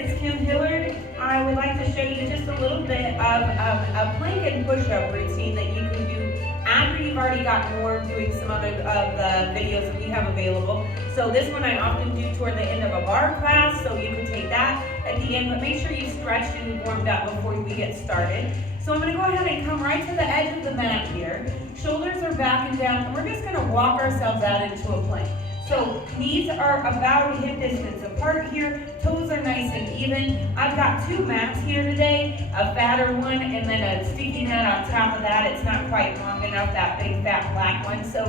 it's Kim Hillard. I would like to show you just a little bit of a plank and push-up routine that you can do after you've already gotten warm doing some other of the videos that we have available. So this one I often do toward the end of a bar class, so you can take that at the end, but make sure you stretched and warmed up before we get started. So I'm going to go ahead and come right to the edge of the mat here. Shoulders are back and down, and we're just going to walk ourselves out into a plank. So knees are about hip distance apart here, toes are nice and even. I've got two mats here today, a fatter one and then a sticky mat on top of that. It's not quite long enough, that big fat black one. So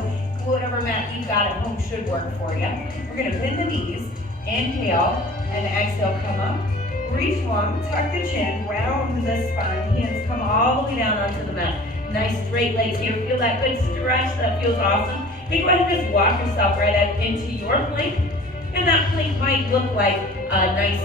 whatever mat you've got at home should work for you. We're gonna bend the knees, inhale and exhale, come up. Reach long, tuck the chin, round the spine, hands come all the way down onto the mat. Nice straight legs here, feel that good stretch, that feels awesome. You go ahead and just walk yourself right up into your plank. And that plank might look like a nice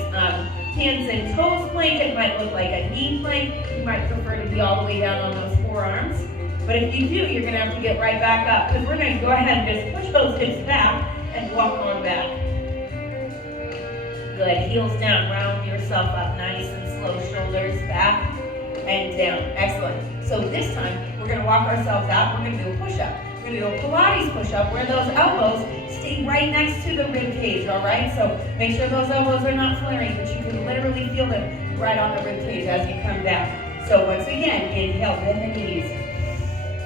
hands and toes plank. It might look like a knee plank. You might prefer to be all the way down on those forearms. But if you do, you're going to have to get right back up because we're going to go ahead and just push those hips back and walk on back. Good. Heels down. Round yourself up nice and slow. Shoulders back and down. Excellent. So this time, we're going to walk ourselves out. We're going to do a push-up. We're going to do a Pilates push-up where those elbows stay right next to the rib cage, all right? So make sure those elbows are not flaring, but you can literally feel them right on the rib cage as you come down. So once again, inhale, bend the knees.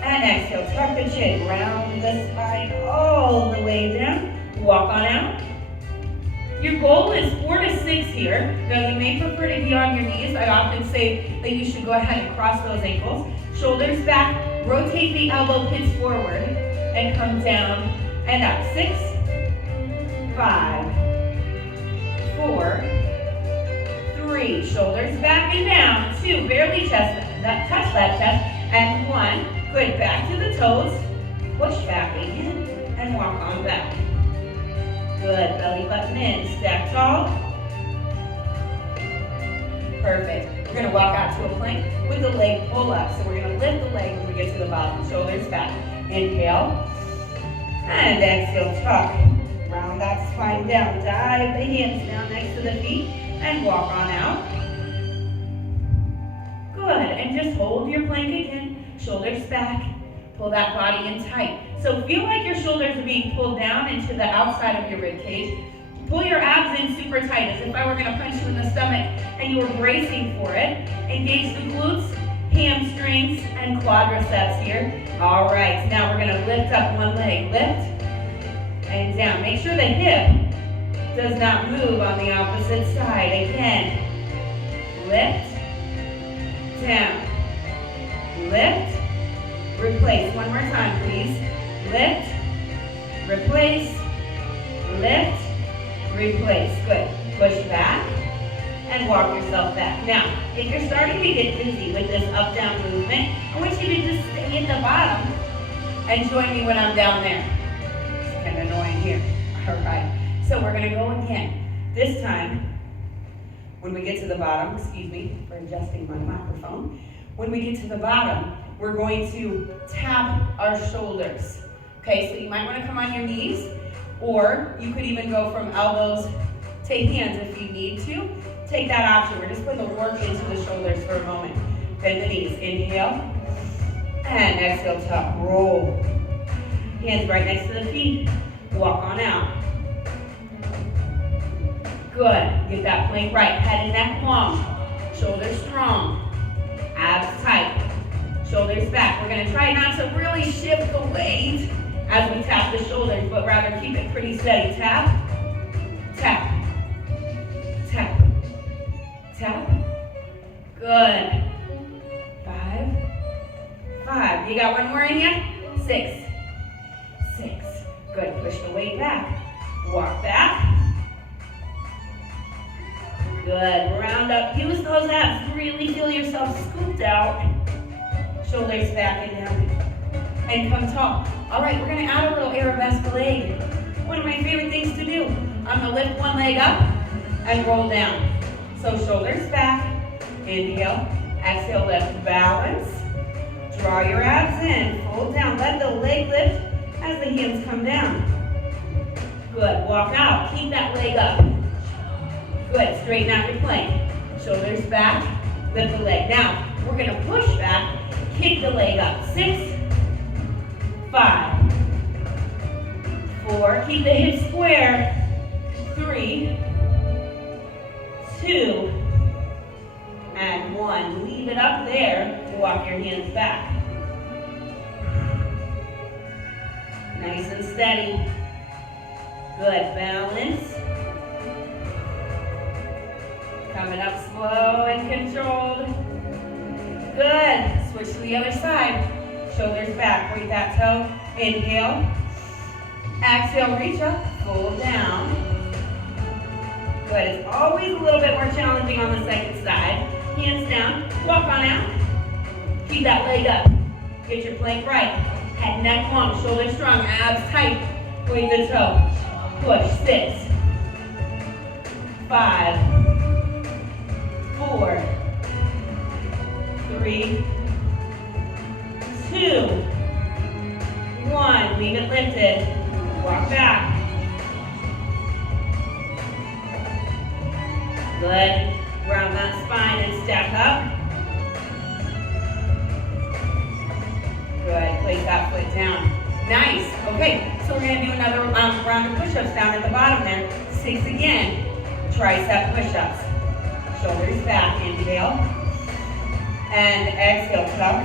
And exhale, tuck the chin, round the spine all the way down. Walk on out. Your goal is 4 to 6 here. Now you may prefer to be on your knees. I often say that you should go ahead and cross those ankles. Shoulders back. Rotate the elbow pits forward and come down and up. 6, 5, 4, 3. Shoulders back and down. 2. Barely touch that chest. And 1. Good. Back to the toes. Push back again and walk on back. Good. Belly button in. Stack tall. Perfect. We're going to walk out to a plank with the leg pull up. So we're going to lift the leg when we get to the bottom. Shoulders back. Inhale. And exhale. Tuck. Round that spine down. Dive the hands down next to the feet. And walk on out. Good. And just hold your plank again. Shoulders back. Pull that body in tight. So feel like your shoulders are being pulled down into the outside of your rib cage. Pull your abs in super tight, as if I were going to punch you in the stomach and you were bracing for it. Engage the glutes, hamstrings, and quadriceps here. All right, now we're going to lift up one leg. Lift and down. Make sure the hip does not move on the opposite side. Again, lift, down, lift, replace. One more time, please. Lift, replace, lift, replace. Good. Push back and walk yourself back. Now, if you're starting to get dizzy with this up-down movement, I want you to just stay at the bottom and join me when I'm down there. It's kind of annoying here. All right. So we're going to go again. This time, when we get to the bottom, excuse me for adjusting my microphone. When we get to the bottom, we're going to tap our shoulders. Okay, so you might want to come on your knees, or you could even go from elbows to hands if you need to. Take that option. We're just putting the work into the shoulders for a moment. Bend the knees. Inhale. And exhale, tuck. Roll. Hands right next to the feet. Walk on out. Good. Get that plank right. Head and neck long. Shoulders strong. Abs tight. Shoulders back. We're going to try not to really shift the weight as we tap the shoulders, but rather keep it pretty steady. Tap, tap, tap, tap. Good. 5, 5. You got one more in you? 6, 6. Good. Push the weight back. Walk back. Good. Round up. Use those abs. Really feel yourself scooped out. Shoulders back and down. And come tall. All right, we're going to add a little arabesque leg. One of my favorite things to do. I'm going to lift one leg up and roll down. So shoulders back. Inhale. Exhale, lift. Balance. Draw your abs in. Fold down. Let the leg lift as the hands come down. Good. Walk out. Keep that leg up. Good, straighten out your plank. Shoulders back, lift the leg. Now, we're gonna push back, kick the leg up. 6, 5, 4, keep the hips square. 3, 2, and 1. Leave it up there. Walk your hands back. Nice and steady. Good, balance. Coming up slow and controlled. Good, switch to the other side. Shoulders back, point that toe. Inhale. Exhale, reach up, fold down. Good, it's always a little bit more challenging on the second side. Hands down, walk on out. Keep that leg up. Get your plank right. Head, neck long, shoulders strong, abs tight. Point the toe. Push, 6, 5, 4, 3, 2, 1. Leave it lifted. Walk back. Good. Round that spine and stack up. Good. Place that foot down. Nice. Okay, so we're going to do another round of push-ups down at the bottom there. 6 again. Tricep push-ups. Shoulders back. Inhale. And exhale. Tuck.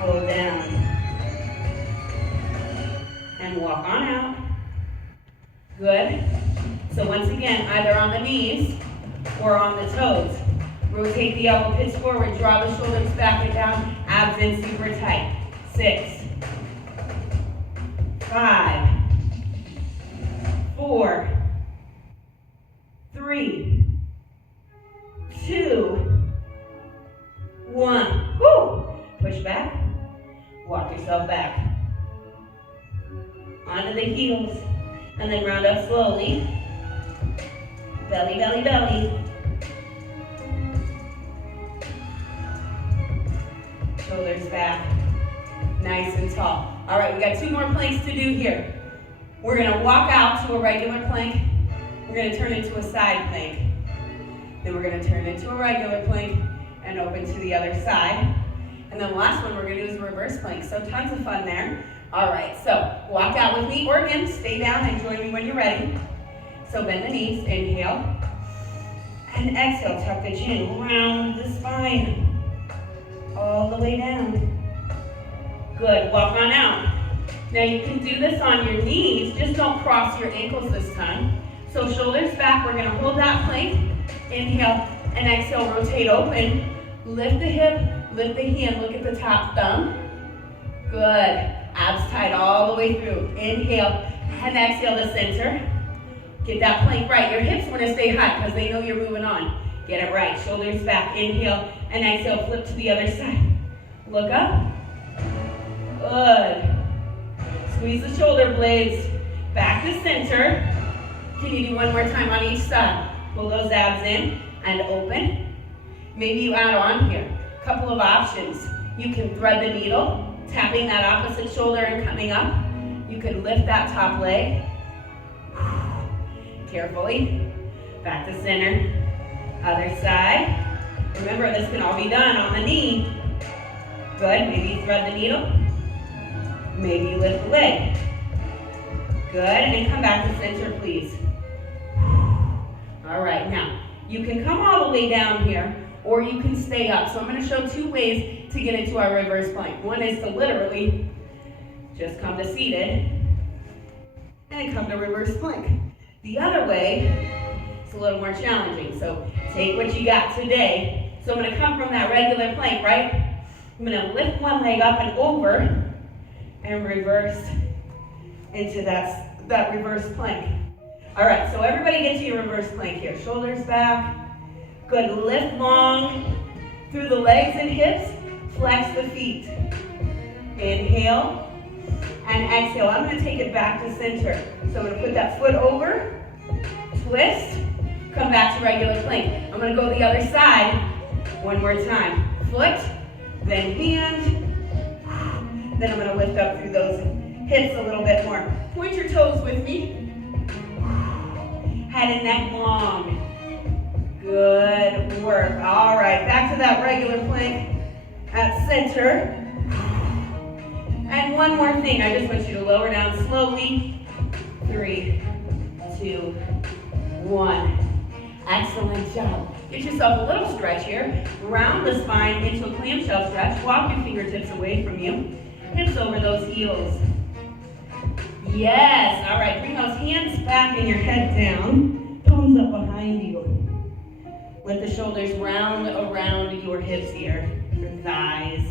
Fold down. And walk on out. Good. So once again, either on the knees or on the toes. Rotate the elbow pits forward, draw the shoulders back and down, abs in super tight. 6, 5, 4, 3, 2, 1. Woo! Push back, walk yourself back. Onto the heels, and then round up slowly. Belly, belly, belly. Shoulders back. Nice and tall. All right, we got 2 more planks to do here. We're gonna walk out to a regular plank. We're gonna turn into a side plank. Then we're gonna turn into a regular plank and open to the other side. And then the last one we're gonna do is a reverse plank. So tons of fun there. All right, so walk out with me, or again, stay down and join me when you're ready. So bend the knees, inhale. And exhale, tuck the chin, round the spine. All the way down. Good, walk on out. Now you can do this on your knees, just don't cross your ankles this time. So shoulders back, we're gonna hold that plank. Inhale and exhale, rotate open. Lift the hip, lift the hand, look at the top thumb. Good, abs tight all the way through. Inhale and exhale to center. Get that plank right. Your hips want to stay high because they know you're moving on. Get it right. Shoulders back. Inhale and exhale. Flip to the other side. Look up. Good. Squeeze the shoulder blades. Back to center. Can you do one more time on each side? Pull those abs in and open. Maybe you add on here. Couple of options. You can thread the needle, tapping that opposite shoulder and coming up. You can lift that top leg. Carefully, back to center, other side. Remember, this can all be done on the knee. Good, maybe you thread the needle. Maybe you lift the leg. Good, and come back to center, please. All right, now, you can come all the way down here, or you can stay up. So I'm gonna show 2 ways to get into our reverse plank. One is to literally just come to seated, and come to reverse plank. The other way is a little more challenging, so take what you got today. So I'm going to come from that regular plank, right? I'm going to lift one leg up and over and reverse into that reverse plank. All right, so everybody get to your reverse plank here. Shoulders back. Good, lift long through the legs and hips. Flex the feet. Inhale and exhale. I'm going to take it back to center. So I'm going to put that foot over. Twist, come back to regular plank. I'm going to go the other side one more time. Foot, then hand, then I'm going to lift up through those hips a little bit more. Point your toes with me. Head and neck long. Good work. All right, back to that regular plank at center. And one more thing, I just want you to lower down slowly. 3, 2, 1. Excellent job. Get yourself a little stretch here. Round the spine into a clamshell stretch. Walk your fingertips away from you. Hips over those heels. Yes. All right, bring those hands back and your head down. Palms up behind you. Let the shoulders round around your hips here. Your thighs.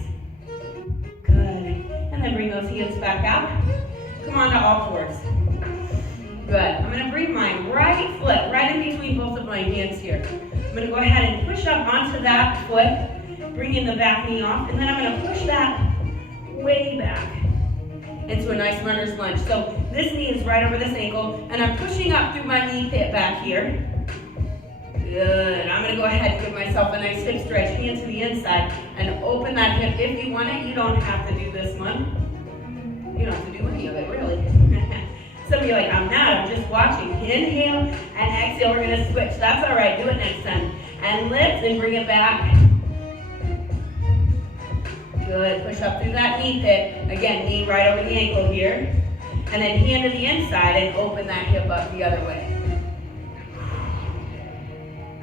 Good. And then bring those heels back out. Come on to all fours. Good. I'm going to bring my right foot right in between both of my hands here. I'm going to go ahead and push up onto that foot, bringing the back knee off, and then I'm going to push that way back into a nice runner's lunge. So this knee is right over this ankle, and I'm pushing up through my knee pit back here. Good. I'm going to go ahead and give myself a nice hip stretch, hand to the inside, and open that hip. If you want it, you don't have to do this one. You don't have to do any of it, really. Some of you are like, I'm not, I'm just watching. Inhale and exhale, we're going to switch. That's all right, do it next time. And lift and bring it back. Good, push up through that knee pit. Again, knee right over the ankle here. And then hand to the inside and open that hip up the other way.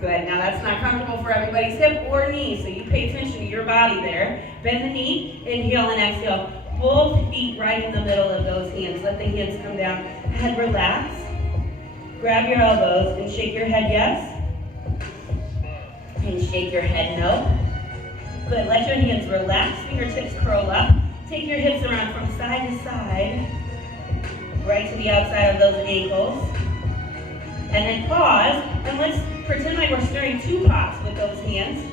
Good, now that's not comfortable for everybody's hip or knee, so you pay attention to your body there. Bend the knee, inhale and exhale. Both feet right in the middle of those hands. Let the hands come down. Head relax. Grab your elbows and shake your head yes. And shake your head no. Good. Let your hands relax. Fingertips curl up. Take your hips around from side to side. Right to the outside of those ankles. And then pause. And let's pretend like we're stirring 2 pots with those hands.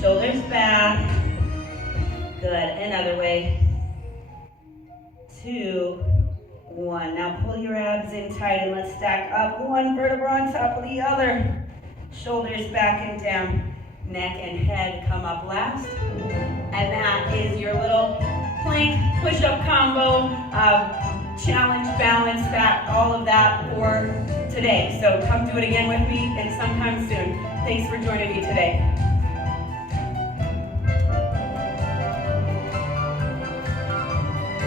Shoulders back. Good. Another way. 2, 1. Now pull your abs in tight and let's stack up one vertebra on top of the other. Shoulders back and down. Neck and head come up last. And that is your little plank push-up combo, challenge, balance, that, all of that for today. So come do it again with me and sometime soon. Thanks for joining me today.